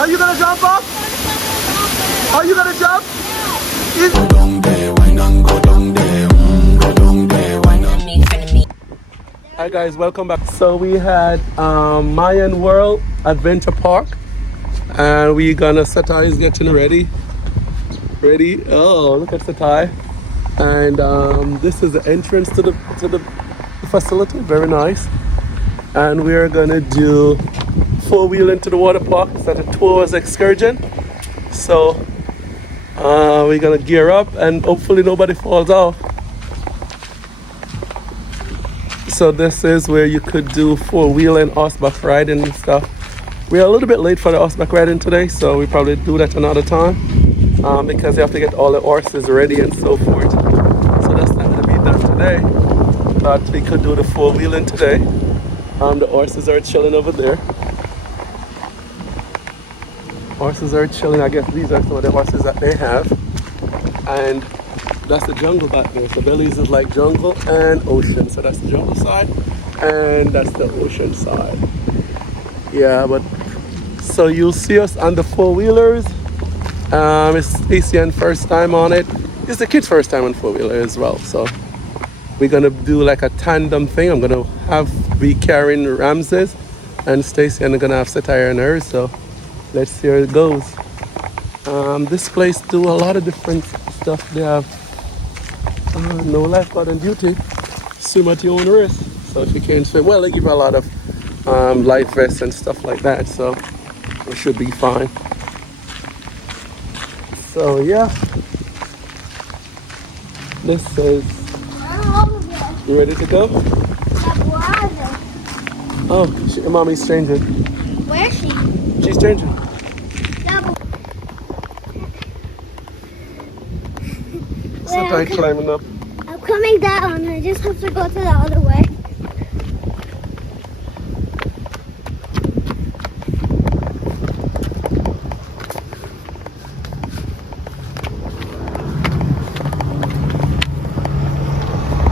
Are you gonna jump off? Are you gonna jump? Hi guys, welcome back. So we had Mayan World Adventure Park, and we're gonna Satai is getting ready. Ready? Oh, look at Satai. And this is the entrance to the facility. Very nice. And we're gonna do four-wheel into the water park. It's at a tours excursion. So we're gonna gear up and hopefully nobody falls off. So this is where you could do four-wheel and horseback riding and stuff. We're a little bit late for the horseback riding today, so we probably do that another time because you have to get all the horses ready and so forth. So that's not gonna be done today, but we could do the four-wheeling today. The horses are chilling over there. Horses are chilling. I guess these are some of the horses that they have. And that's the jungle back there. So Belize is like jungle and ocean. So that's the jungle side and that's the ocean side. Yeah, but so you'll see us on the four-wheelers. It's Stacey first time on it. It's the kid's first time on four-wheeler as well. So we're gonna do like a tandem thing. I'm gonna be carrying Ramses and Stacey and I'm gonna have Satire and hers. So let's see how it goes. This place do a lot of different stuff. They have no lifeguard on duty. Swim at your own risk. So if you can't swim, well, they give a lot of life vests and stuff like that. So we should be fine. So yeah, this is. You ready to go? Oh, mommy's changing. Where is she? She's changing. Sometimes climbing up. I'm coming down. I just have to go to the other way.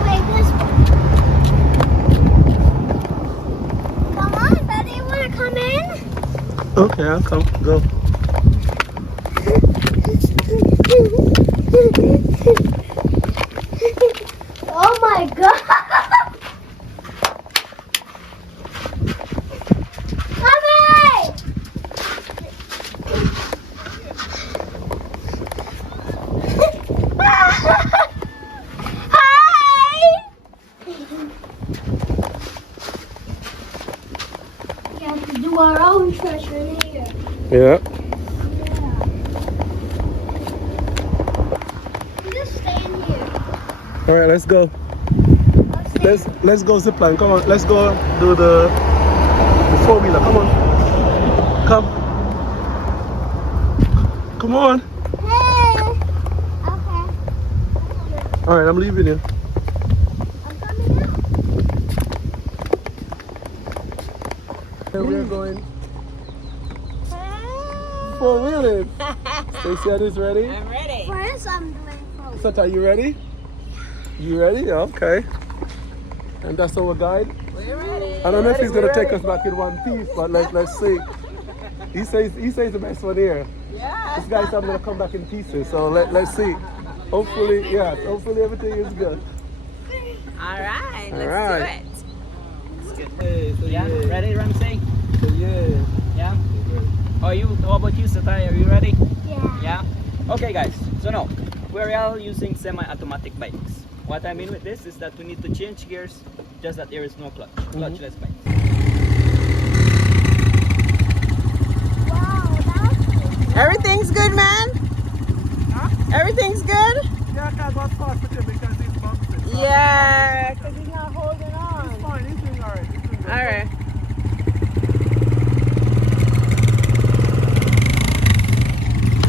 Wait, this one. Come on, Daddy, you want to come in? Okay, I'll come. Go. Oh my God! Mommy! Hi! We have to do our own treasure here. Yeah. All right, let's go. Let's go zip line. Come on, let's go do the four-wheeler. Come on, come on. Hey. Okay. All right, I'm leaving you. I'm coming out. Here we're going four-wheeling. Stacey is ready. I'm ready. First, I'm doing four. So, are you ready? You ready? Okay. And that's our guide. We're ready. I don't know if he's gonna take us back in one piece, but let's see. He says the best one here. Yeah. This guy said I'm gonna come back in pieces, so let's see. Hopefully, yeah. Hopefully everything is good. All right. All Let's right. do it. Let's get. Yeah. Ready, Ramsey? Yeah. Yeah. How about you, Satai? Are you ready? Yeah. Yeah. Okay, guys. So now we're all using semi-automatic bikes. What I mean with this is that we need to change gears, just that there is no clutch. Clutchless bike. Wow, that's cool. Everything's good, man. Huh? Everything's good. Yeah, I can't go fast with him because he's bumping. Yeah, because he's not holding He's on. fine. He's doing alright. All right.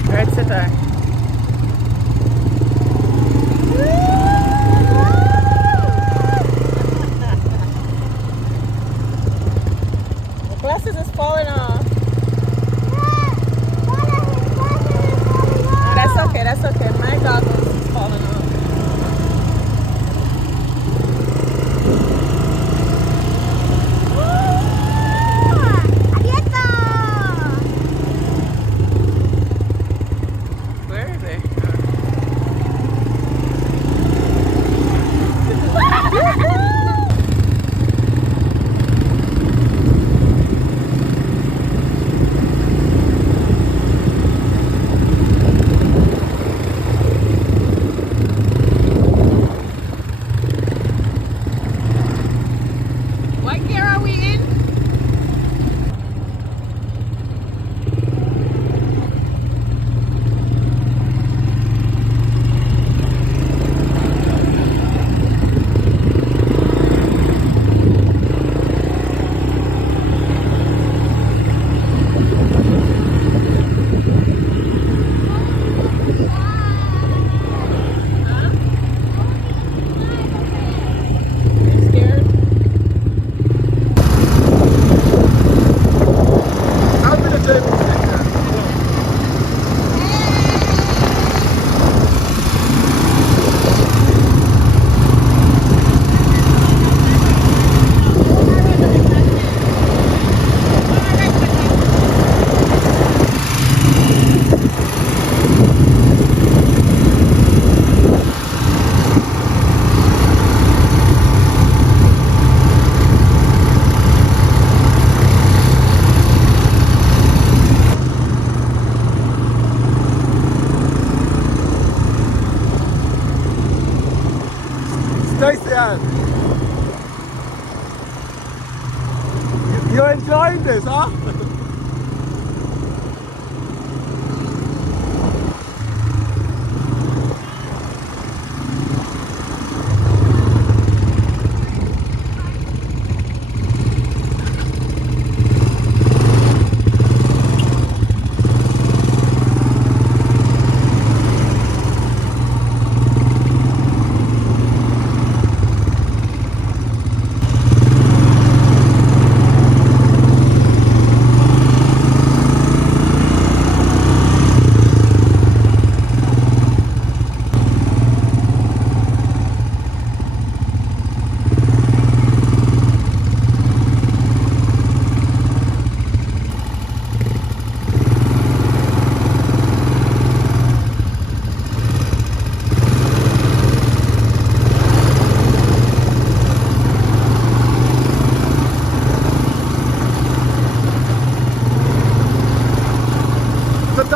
All right, sit there. The glasses is falling off. That's okay, that's okay. My goggles is falling off.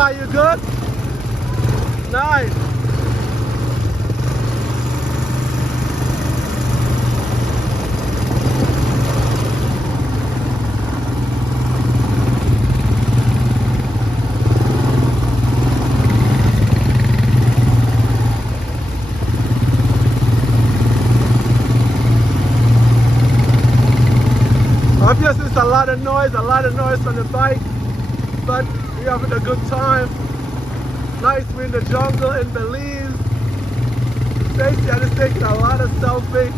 Maya, you good? Nice. Obviously it's a lot of noise from the bike, but we're having a good time. Nice, we're in the jungle in Belize. Stacy is taking a lot of selfies.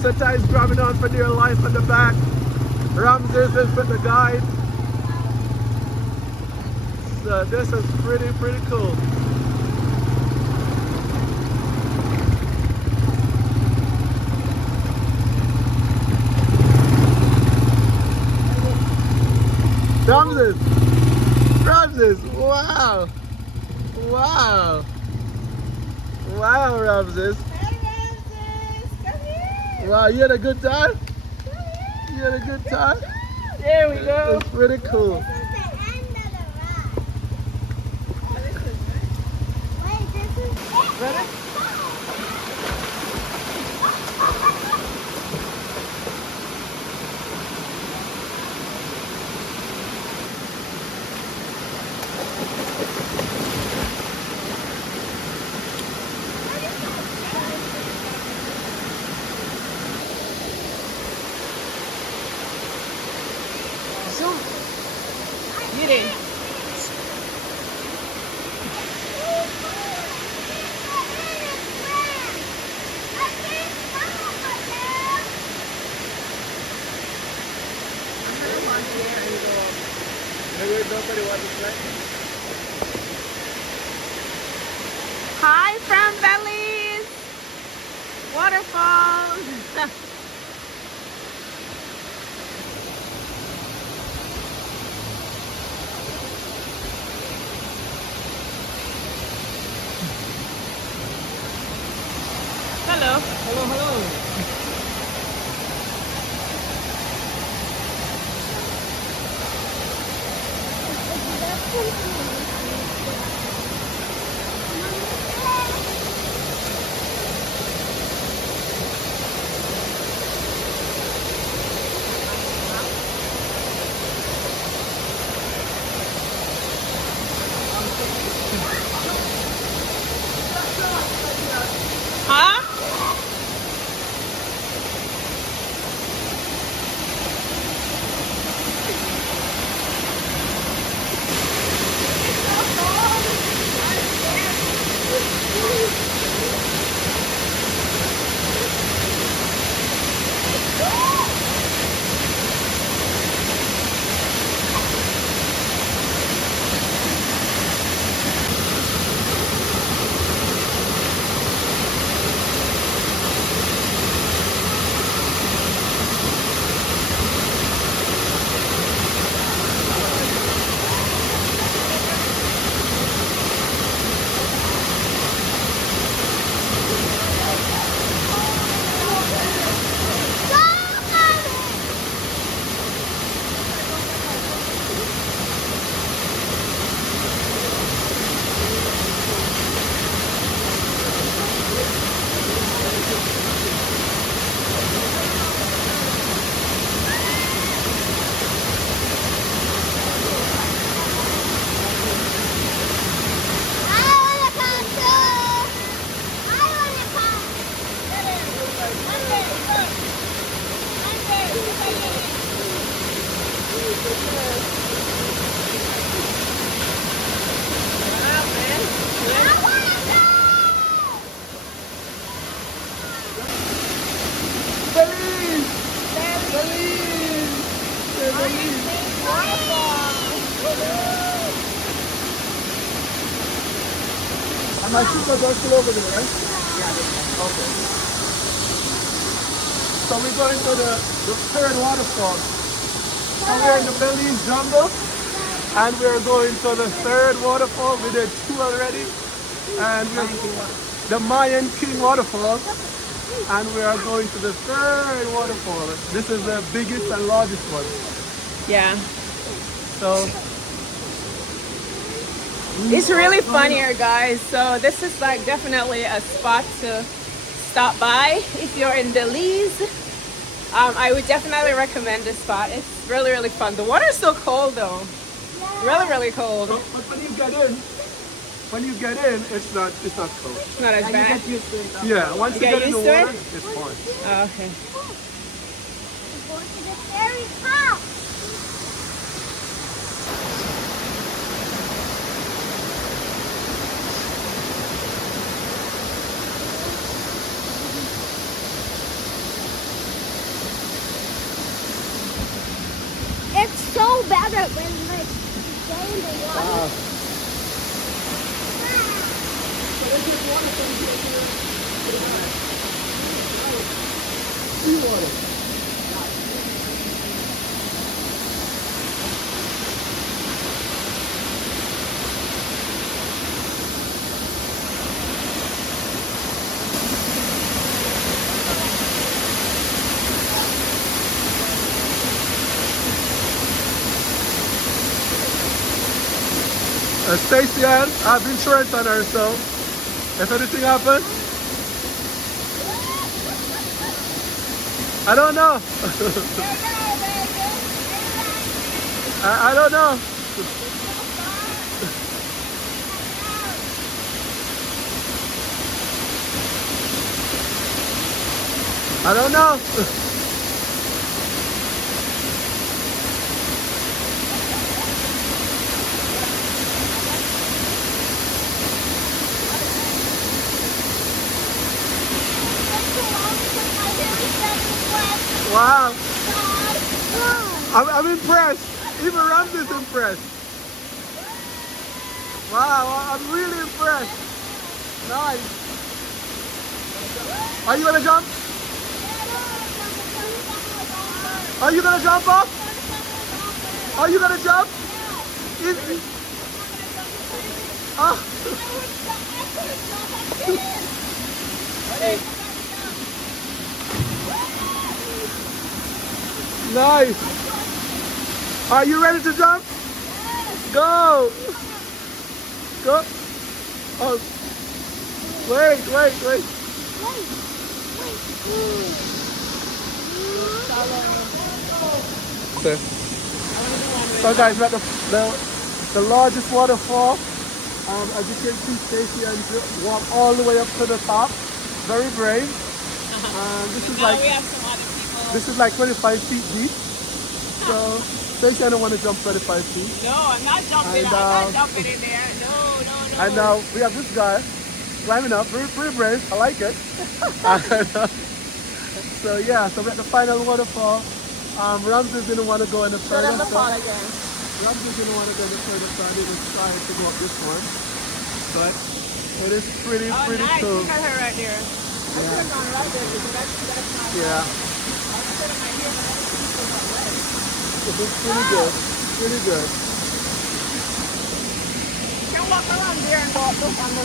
Seta is grabbing on for dear life on the back. Ramses is with the guide. So this is pretty cool. Ramses, wow. Wow, Ramses. Hey Ramses, come here. Wow, you had a good time? Come here. You had a good time? There we go. It's pretty cool. This is the end of the ride. Oh, this is nice. Wait, this is it. Ready? Get in. Hi from Belize Waterfalls. Hello. Hello. Huh? And my sister's are still over there, right? Yeah. Okay. So we're going to the third waterfall. So we're in the Belize jungle and we're going to the third waterfall. We did two already. And we're the Maya King Waterfalls. And we are going to the third waterfall. This is the biggest and largest one. Yeah. So It's really fun here, guys. So this is like definitely a spot to stop by if you're in Belize. I would definitely recommend this spot. It's really, really fun. The water is so cold though. Really, really cold. But when you get in, it's not cold. It's not as bad. Yeah, once you get in the used to water, it? it's fine. Oh, okay. We're going to the fairy house. It's so bad that when like you get in the water. Stacy Ann, I've insurance on her, so if anything happens, I don't know. I don't know. I don't know. Wow. I'm impressed. Even Ramsey's impressed. Wow, I'm really impressed. Nice. Are you gonna jump? Are you gonna jump off? Are you gonna jump? Oh. Nice. Are you ready to jump? Go. Go. Oh. Wait. So guys, we're at the largest waterfall. As you can see, Stacey and walk all the way up to the top. Very brave. This is like 25 feet deep. So Stacey, I don't want to jump 25 feet. No, I'm not jumping. And, I'm not jumping in there. No. And now we have this guy climbing up, very brave. I like it. So yeah, so we're at the final waterfall. Ramsey didn't want to go any further. Show them the fall again. Ramsey didn't want to go any further, so I didn't try to go up this one. But it is pretty Nice. cool. Look at her right there. Yeah. It is pretty good. You can walk around there and go up those on the...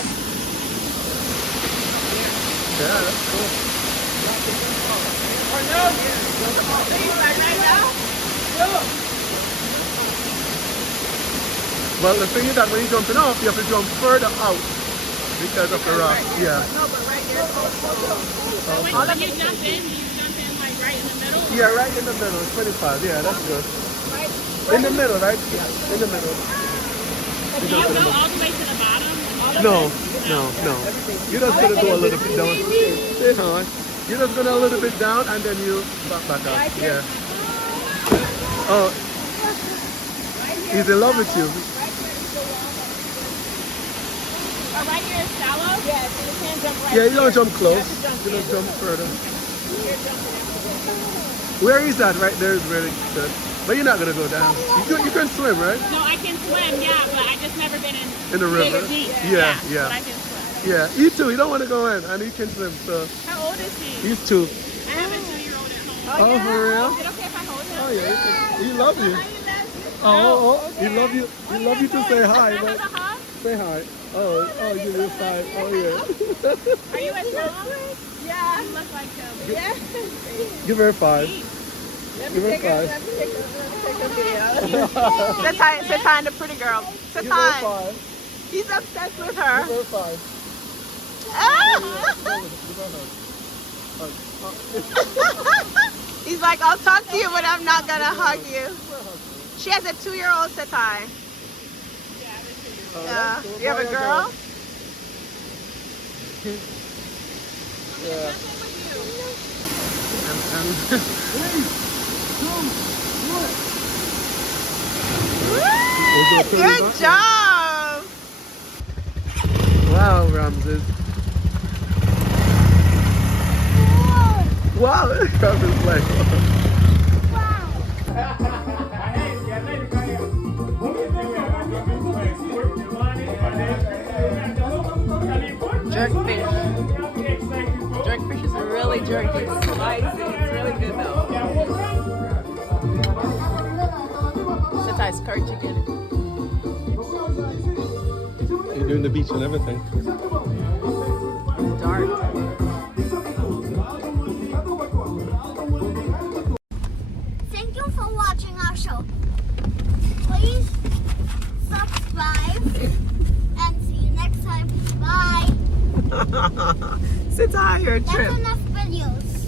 Yeah, that's cool. Or no? Like right now? No. Well, the thing is that when you're jumping off, you have to jump further out because of the rock. Yeah. No, but right there. When you jump in, do you jump in like right in the middle? Yeah, right in the middle. 25. Yeah, that's good. In the middle, right? Yeah, in the middle. Do you go all the way to the bottom? No. You're just gonna go a little bit down. Stay on. You're just gonna a little bit down and then you back up. Yeah. Oh. He's in love with you. Or right here is shallow? Yeah, so you can't jump right Yeah, you don't here. jump close. You have to You don't jump further. You're jumping Where is that? Right there is really good. But you're not gonna go down. You can swim, right? No, I can swim, yeah, but I just never been In the river. deep. Yeah. But I can swim. Yeah, you too. You don't want to go in, and he can swim. So How old is he? he's 2. I have a 2-year-old at home. Oh, for real? Is it okay if I hold him? Oh yeah, he love you. Oh, he love you. He love you to say hi. Can I But have a hug? say hi. Oh, give you a sign. Oh yeah. Are you his mom? Yeah. You look like him. Yeah. Give her a 5. Let Give me her take a 5. video. Say hi to pretty girl. Say Give her a hi. 5. Say Give her a hi. 5. He's obsessed with her. Give her 5. Ah! Give her a hug. He's like, I'll talk to you, but I'm not gonna hug you. She has a 2-year-old Satai. Yeah. You have a girl? Yeah. Good job! Wow, Ramses. Wow, Ramses like. Jerkfish. Jerkfish is really jerky. It's spicy. It's really good though. Satai's curry chicken. You're doing the beach and everything. Dark. Thank you for watching our show. Please subscribe and see you next time. Bye. Satai, your That's trip. enough videos.